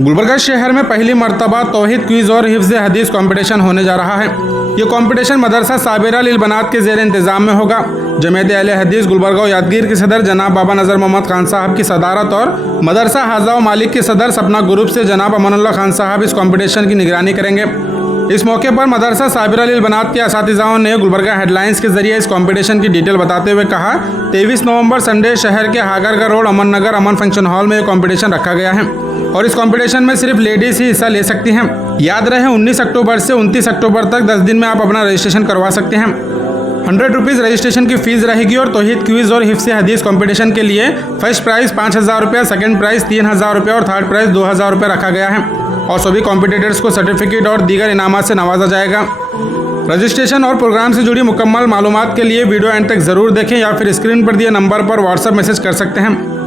गुलबर्गा शहर में पहली मर्तबा तौहीद क्विज़ और हिफ्ज़ हदीस कंपटीशन होने जा रहा है। ये कंपटीशन मदरसा साबिरा लिल बनात के ज़ेर इंतज़ाम में होगा। जमीयत अहले हदीस गुलबर्गा और यादगीर के सदर जनाब बाबा नज़र मोहम्मद खान साहब की सदारत और मदरसा हाजा व मालिक के सदर सपना ग्रुप से जनाब अमानुल्लाह खान साहब इस कंपटीशन की निगरानी करेंगे। इस मौके पर मदरसा साबिरा लिल बनात के असातिज़ाओं ने गुलबर्गा हेडलाइंस के जरिए इस कंपटीशन की डिटेल बताते हुए कहा, 23 नवंबर संडे शहर के हागरगा रोड अमन नगर अमन फंक्शन हॉल में ये कंपटीशन रखा गया है और इस कंपटीशन में सिर्फ लेडीज़ ही हिस्सा ले सकती हैं। याद रहे 19 अक्टूबर से 29 अक्टूबर तक 10 दिन में आप अपना रजिस्ट्रेशन करवा सकते हैं। 100 रुपीज़ रजिस्ट्रेशन की फ़ीस रहेगी और तौहीद क्विज़ और हिफ्ज़ हदीस कंपटीशन के लिए फर्स्ट प्राइज़ 5,000 रुपये, सेकेंड प्राइज़ 3,000 रुपये और थर्ड प्राइज़ 2,000 रुपये रखा गया है और सभी कॉम्पिटिटर्स को सर्टिफिकेट और दीगर इनामात से नवाजा जाएगा। रजिस्ट्रेशन और प्रोग्राम से जुड़ी मुकम्मल मालूमात के लिए वीडियो एंड तक ज़रूर देखें या फिर स्क्रीन पर दिए नंबर पर व्हाट्सएप मैसेज कर सकते हैं।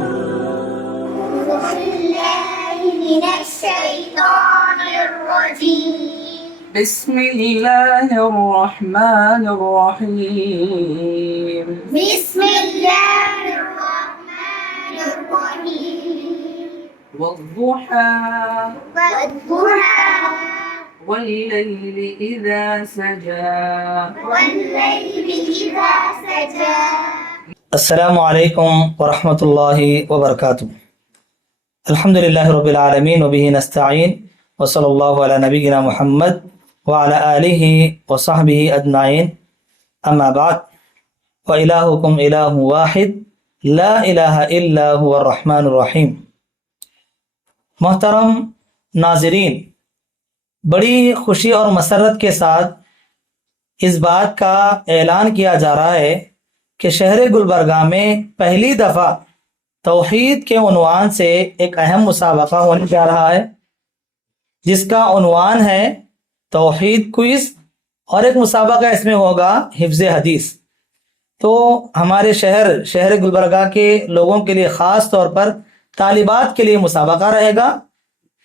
बिस्मिल्लाहिर्रहमानिर्रहीम। वद्दुहा वल्लैलि इज़ा सजा। अस्सलामु अलैकुम वरहमतुल्लाहि वबरकातुहू। अल्हम्दुलिल्लाहि रब्बिल आलमीन व बिही नस्तईन व सल्लल्लाहु अला नबिय्यिना मुहम्मद व अला आलिहि व सहबिहि अजमाइन। अम्मा बाद व इलाहुकुम इलाहुन वाहिद ला इलाहा इल्ला हुवर रहमानुर रहीम। मोहतरम नाज़रीन, बड़ी खुशी और मसरत के साथ इस बात का ऐलान किया जा रहा है कि शहर गुलबर्गा में पहली दफ़ा तौहीद के उन्वान से एक अहम मुसाबका होने जा रहा है, जिसका उन्वान है तौहीद क्विज़ और एक मुसाबका इसमें होगा हिफ्ज़ हदीस। तो हमारे शहर गुलबर्गा के लोगों के लिए ख़ास तौर पर तालिबात के लिए मुसाबका रहेगा।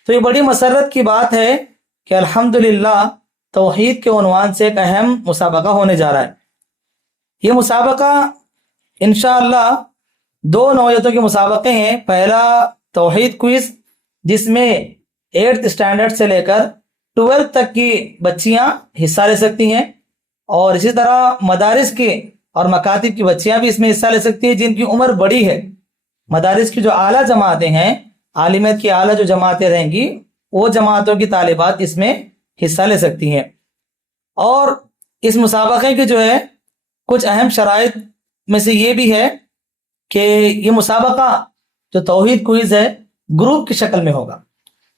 तो ये बड़ी मसरत की बात है कि अल्हम्दुलिल्लाह तौहीद के उन्वान से एक अहम मुसाबका होने जा रहा है। ये मुसाबका इंशाअल्लाह दो नौयतों के मुसाबके हैं। पहला तौहीद क्विज़, जिसमें 8th स्टैंडर्ड से लेकर 12th तक की बच्चियां हिस्सा ले सकती हैं और इसी तरह मदारिस की और मकातिब की बच्चियां भी इसमें हिस्सा ले सकती हैं जिनकी उम्र बड़ी है। मदारिस की जो आला जमातें हैं, आलिमत की आला जो जमातें रहेंगी, वो जमातों की तालिबात इसमें हिस्सा ले सकती हैं। और इस मुसाबके की जो है कुछ अहम शराइत में से ये भी है कि ये मुसाबका जो तौहीद क्विज़ है ग्रुप की शक्ल में होगा,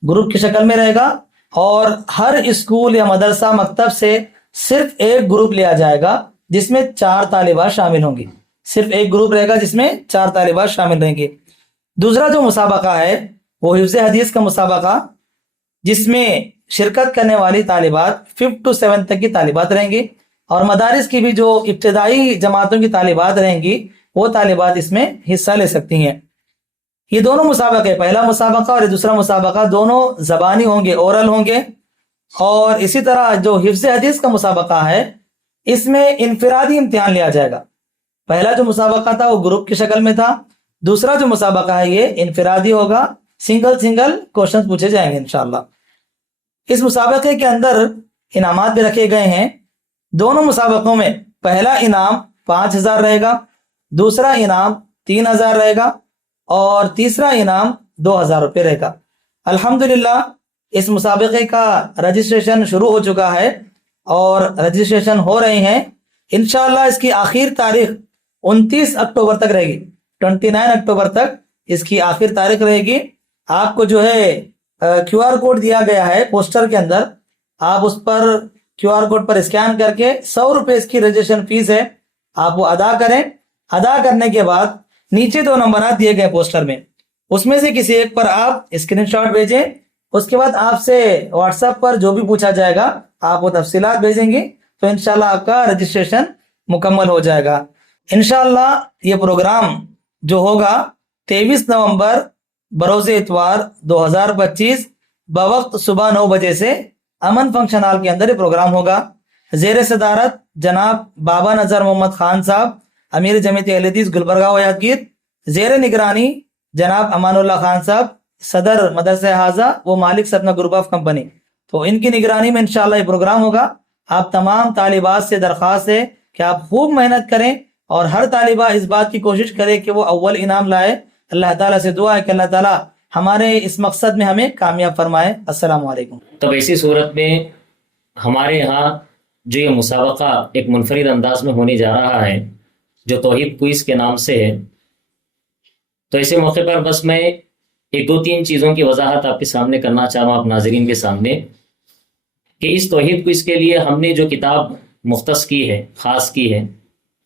ग्रुप की शक्ल में रहेगा और हर स्कूल या मदरसा मकतब से सिर्फ एक ग्रुप लिया जाएगा जिसमें 4 तालिबात शामिल होंगी। सिर्फ एक ग्रुप रहेगा जिसमें 4 तालिबात शामिल रहेंगे। दूसरा जो मुसाबका है वो हिफ्ज़ हदीस का मुसाबका, जिसमें शिरकत करने वाली तालिबात 5th to 7th तक की तालिबात रहेंगी और मदारिस की भी जो इब्तदाई जमातों की तालिबात रहेंगी वो तालिबात इसमें हिस्सा ले सकती हैं। ये दोनों मुसाबके, पहला मुसाबका और दूसरा मुसाबका, दोनों ज़बानी होंगे, ओरल होंगे। और इसी तरह जो हिफ्ज़ हदीस का मुसाबका है इसमें इनफिरादी इम्तिहान लिया जाएगा। पहला जो मुसाबका था वो ग्रुप की शक्ल में था, दूसरा जो मुसाबका है ये इनफिरादी होगा, सिंगल क्वेश्चन पूछे जाएंगे इंशाअल्लाह। इस मुसाबके के अंदर इनामात भी रखे गए हैं। दोनों मुसाबकों में पहला इनाम 5,000 रहेगा, दूसरा इनाम 3,000 रहेगा और तीसरा इनाम 2,000 रुपये रहेगा। अल्हम्दुलिल्लाह इस मुसाबके का रजिस्ट्रेशन शुरू हो चुका है और रजिस्ट्रेशन हो रहे हैं। इंशाअल्लाह इसकी आखिर तारीख 29 अक्टूबर तक रहेगी, 29 अक्टूबर तक इसकी आखिर तारीख रहेगी। आपको जो है QR कोड दिया गया है पोस्टर के अंदर, आप उस पर QR कोड पर स्कैन करके 100 रुपये इसकी रजिस्ट्रेशन फीस है, आप वो अदा करें। अदा करने के बाद नीचे 2 नंबर दिए गए पोस्टर में, उसमें से किसी एक पर आप स्क्रीनशॉट भेजें। उसके बाद आपसे व्हाट्सएप पर जो भी पूछा जाएगा आप वो तफसीलात भेजेंगे तो इंशाल्लाह आपका रजिस्ट्रेशन मुकम्मल हो जाएगा। इंशाल्लाह ये प्रोग्राम जो होगा 23 नवंबर बरोज़ इतवार 2025 बवक्त सुबह 9 बजे से अमन फंक्शन हॉल के अंदर ये प्रोग्राम होगा। ज़ेर सदारत जनाब बाबा नज़र मोहम्मद खान साहब, अमीर जमीयत अहले हदीस गुलबर्गा व यादगीर, ज़ेर निगरानी जनाब अमानुल्लाह खान साहब, صدر مدرسہ حاضہ وہ مالک سے اپنا گروپ آف کمپنی، تو ان کی نگرانی میں انشاءاللہ یہ پروگرام ہوگا۔ آپ تمام طالبات سے درخواست ہے کہ آپ خوب محنت کریں اور ہر طالبہ اس بات کی کوشش کرے کہ وہ اول انعام لائے۔ اللہ تعالیٰ سے دعا ہے کہ اللہ تعالیٰ ہمارے اس مقصد میں ہمیں کامیاب فرمائے۔ السلام علیکم۔ تب ایسی صورت میں ہمارے ہاں جو یہ مسابقہ ایک منفرد انداز میں ہونے جا رہا ہے جو توحید کوئز کے نام سے ہے، تو ایسے موقع پر بس میں ایک دو تین چیزوں کی وضاحت آپ کے سامنے کرنا چاہ رہا ہوں، آپ ناظرین کے سامنے، کہ اس توحید کوئز کے لیے ہم نے جو کتاب مختص کی ہے، خاص کی ہے،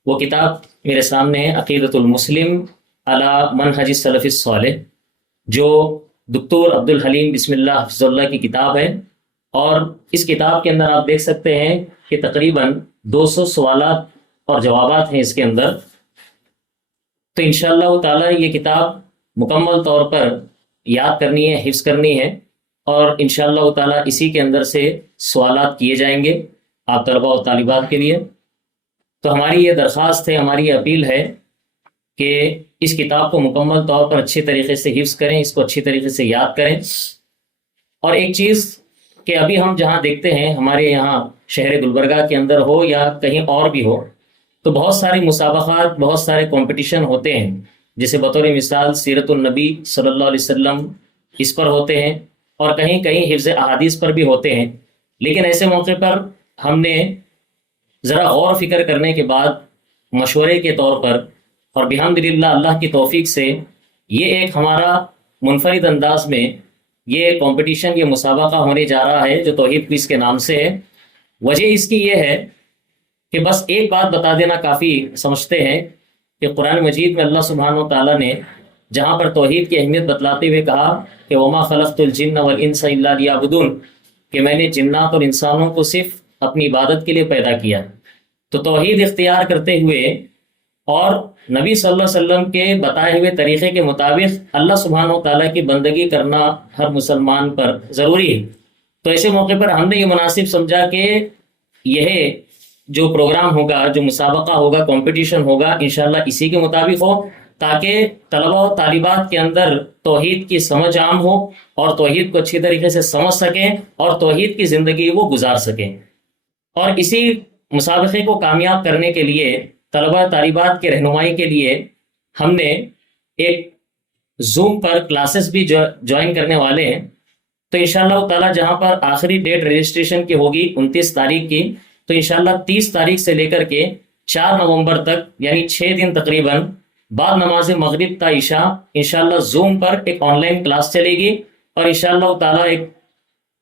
وہ کتاب میرے سامنے ہے عقیدۃ المسلم علی منہج السلف الصالح، جو دکتور عبدالحلیم بسم اللہ حفظ اللہ کی کتاب ہے۔ اور اس کتاب کے اندر آپ دیکھ سکتے ہیں کہ تقریباً 200 سوالات اور جوابات ہیں اس کے اندر۔ تو انشاءاللہ تعالیٰ یہ کتاب مکمل طور پر یاد کرنی ہے، حفظ کرنی ہے، اور انشاءاللہ تعالیٰ اسی کے اندر سے سوالات کیے جائیں گے آپ طلباء و طالبات کے لیے۔ تو ہماری یہ درخواست ہے، ہماری یہ اپیل ہے کہ اس کتاب کو مکمل طور پر اچھے طریقے سے حفظ کریں، اس کو اچھی طریقے سے یاد کریں۔ اور ایک چیز کہ ابھی ہم جہاں دیکھتے ہیں ہمارے یہاں شہر گلبرگہ کے اندر ہو یا کہیں اور بھی ہو، تو بہت ساری مسابقات، بہت سارے کمپٹیشن ہوتے ہیں، جیسے بطور مثال سیرت النبی صلی اللہ علیہ وسلم اس پر ہوتے ہیں، اور کہیں کہیں حفظ احادیث پر بھی ہوتے ہیں۔ لیکن ایسے موقع پر ہم نے ذرا غور و فکر کرنے کے بعد مشورے کے طور پر اور بحمدللہ اللہ کی توفیق سے یہ ایک ہمارا منفرد انداز میں یہ کمپٹیشن، یہ مسابقہ ہونے جا رہا ہے جو توحید کوئز کے نام سے ہے۔ وجہ اس کی یہ ہے کہ بس ایک بات بتا دینا کافی سمجھتے ہیں کہ قرآن مجید میں اللہ سبحانہ و تعالیٰ نے جہاں پر توحید کی اہمیت بتلاتے ہوئے کہا کہ وما خلقت الجن والانس الا لیعبدون، کہ میں نے جنات اور انسانوں کو صرف اپنی عبادت کے لیے پیدا کیا۔ تو توحید اختیار کرتے ہوئے اور نبی صلی اللہ علیہ وسلم کے بتائے ہوئے طریقے کے مطابق اللہ سبحانہ و تعالیٰ کی بندگی کرنا ہر مسلمان پر ضروری ہے۔ تو ایسے موقع پر ہم نے یہ مناسب سمجھا کہ یہ جو پروگرام ہوگا، جو مسابقہ ہوگا، کمپٹیشن ہوگا، انشاءاللہ اسی کے مطابق ہو، تاکہ طلباء و طالبات کے اندر توحید کی سمجھ عام ہو اور توحید کو اچھی طریقے سے سمجھ سکیں اور توحید کی زندگی وہ گزار سکیں۔ اور اسی مسابقے کو کامیاب کرنے کے لیے طلباء طالبات کے رہنمائی کے لیے ہم نے ایک زوم پر کلاسز بھی جوائن کرنے والے ہیں۔ تو انشاءاللہ تعالیٰ جہاں پر آخری ڈیٹ رجسٹریشن کی ہوگی 29 تاریخ کی، تو انشاءاللہ 30 تاریخ سے لے کر کے 4 نومبر تک، یعنی 6 دن تقریباً بعد نماز مغرب تا عشاء انشاءاللہ زوم پر ایک آن لائن کلاس چلے گی، اور انشاءاللہ تعالیٰ ایک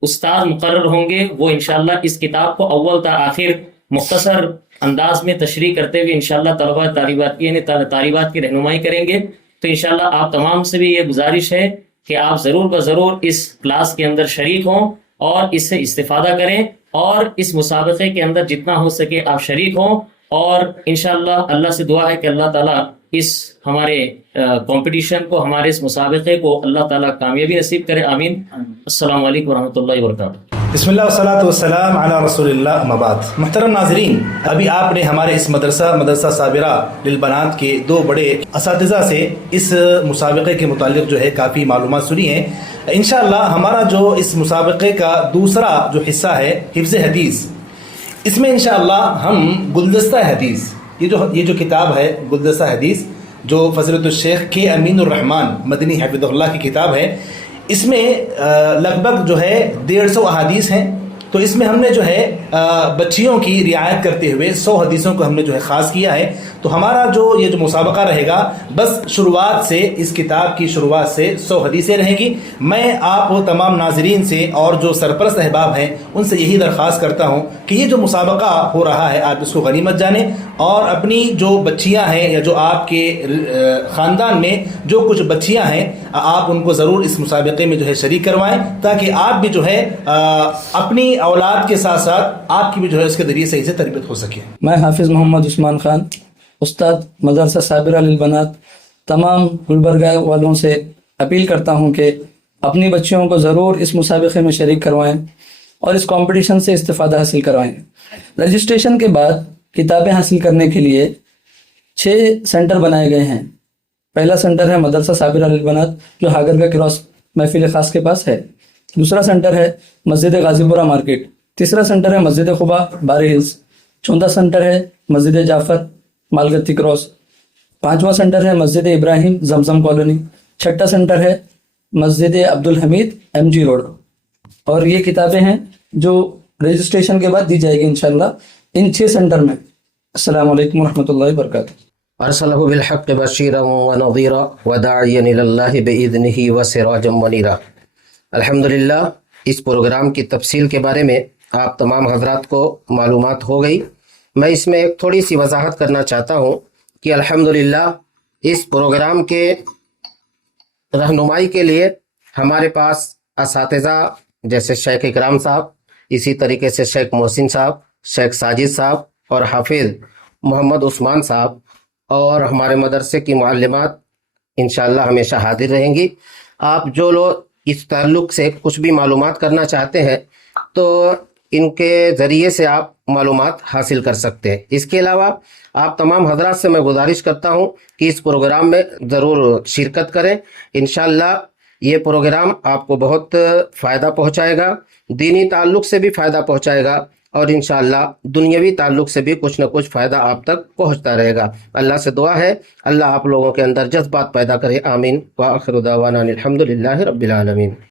استاد مقرر ہوں گے، وہ انشاءاللہ اس کتاب کو اول تا آخر مختصر انداز میں تشریح کرتے ہوئے انشاءاللہ طلباء طالبات کی رہنمائی کریں گے۔ تو انشاءاللہ آپ تمام سے بھی یہ گزارش ہے کہ آپ ضرور بضرور اس کلاس کے اندر شریک ہوں اور اس سے استفادہ کریں، اور اس مسابقے کے اندر جتنا ہو سکے آپ شریک ہوں، اور انشاءاللہ اللہ سے دعا ہے کہ اللہ تعالیٰ اس ہمارے کمپٹیشن کو، ہمارے اس مسابقے کو اللہ تعالیٰ کامیابی نصیب کرے، آمین۔ السلام علیکم ورحمۃ اللہ وبرکاتہ۔ بسم اللہ والصلاۃ والسلام علی رسول اللہ، اما بعد۔ محترم ناظرین، ابھی آپ نے ہمارے اس مدرسہ صابرہ للبنات کے 2 بڑے اساتذہ سے اس مسابقے کے متعلق جو ہے کافی معلومات سنی ہیں۔ انشاءاللہ ہمارا جو اس مسابقے کا دوسرا جو حصہ ہے حفظ حدیث، اس میں انشاءاللہ ہم گلدستہ حدیث، یہ جو کتاب ہے گلدستہ حدیث، جو فضیلت الشیخ کے امین الرحمن مدنی حفظہ اللہ کی کتاب ہے، اس میں لگ بھگ جو ہے 150 احادیث ہیں۔ تو اس میں ہم نے جو ہے بچیوں کی رعایت کرتے ہوئے 100 حدیثوں کو ہم نے جو ہے خاص کیا ہے۔ تو ہمارا جو یہ جو مسابقہ رہے گا، بس شروعات سے، اس کتاب کی شروعات سے 100 حدیثیں رہیں گی۔ میں آپ تمام ناظرین سے اور جو سرپرست احباب ہیں ان سے یہی درخواست کرتا ہوں کہ یہ جو مسابقہ ہو رہا ہے آپ اس کو غنیمت جانیں، اور اپنی جو بچیاں ہیں یا جو آپ کے خاندان میں جو کچھ بچیاں ہیں آپ ان کو ضرور اس مسابقے میں جو ہے شریک کروائیں، تاکہ آپ بھی جو ہے اپنی اولاد کے ساتھ ساتھ آپ کی بھی جو ہے اس کے ذریعے صحیح سے تربیت ہو سکے۔ میں حافظ محمد عثمان خان، استاد مدرسہ صابرہ للبنات، تمام گلبرگہ والوں سے اپیل کرتا ہوں کہ اپنی بچیوں کو ضرور اس مسابقے میں شریک کروائیں اور اس کمپٹیشن سے استفادہ حاصل کروائیں۔ رجسٹریشن کے بعد کتابیں حاصل کرنے کے لیے 6 سینٹر بنائے گئے ہیں۔ پہلا سینٹر ہے مدرسہ صابرہ للبنات جو ہاگر کا کراس महफिल खास के पास है। दूसरा सेंटर है मस्जिद गाजीपुरा मार्केट। तीसरा सेंटर है मस्जिद खुबा बारी हिल्स। चौथा सेंटर है मस्जिद जाफर मालगत्ती क्रॉस। पांचवा सेंटर है मस्जिद इब्राहिम जमजम कॉलोनी। छठा सेंटर है मस्जिद अब्दुल हमीद MG रोड। और ये किताबें हैं जो रजिस्ट्रेशन के बाद दी जाएगी इंशाल्लाह इन 6 सेंटर में। अस्सलाम वालेकुम रहमतुल्लाहि व बरकातुहू। अरसलहु बिलहक़्क़ि बशीरन व नज़ीरा व दाइयन इलल्लाहि बिइज़्निही व सिराजम मुनीरा। अल्हम्दुलिल्लाह, इस प्रोग्राम की तफसील के बारे में आप तमाम हज़रात को मालूमात हो गई। मैं इसमें एक थोड़ी सी वजाहत करना चाहता हूँ कि अल्हम्दुलिल्लाह इस प्रोग्राम के रहनुमाई के लिए हमारे पास असातिज़ा जैसे शेख इकराम साहब, इसी तरीके से शेख मोहसिन साहब, शेख साजिद साहब और हाफिज़ मोहम्मद उस्मान साहब और हमारे मदरसे की मुअल्लिमात इंशाअल्लाह हमेशा हाजिर रहेंगी। आप जो लोग इस ताल्लुक़ से कुछ भी मालूमात करना चाहते हैं तो इनके ज़रिए से आप मालूमात हासिल कर सकते हैं। इसके अलावा आप तमाम हज़रात से मैं गुजारिश करता हूँ कि इस प्रोग्राम में ज़रूर शिरकत करें। इंशाअल्लाह ये प्रोग्राम आपको बहुत फ़ायदा पहुँचाएगा, दीनी ताल्लुक़ से भी फ़ायदा पहुँचाएगा और इंशाअल्लाह दुनियावी ताल्लुक़ से भी कुछ न कुछ फ़ायदा आप तक पहुँचता रहेगा। अल्लाह से दुआ है अल्लाह आप लोगों के अंदर जज्बात पैदा करे। आमीन व आखिरु दावाना अनिल हम्दुलिल्लाहि रब्बिल आलमीन।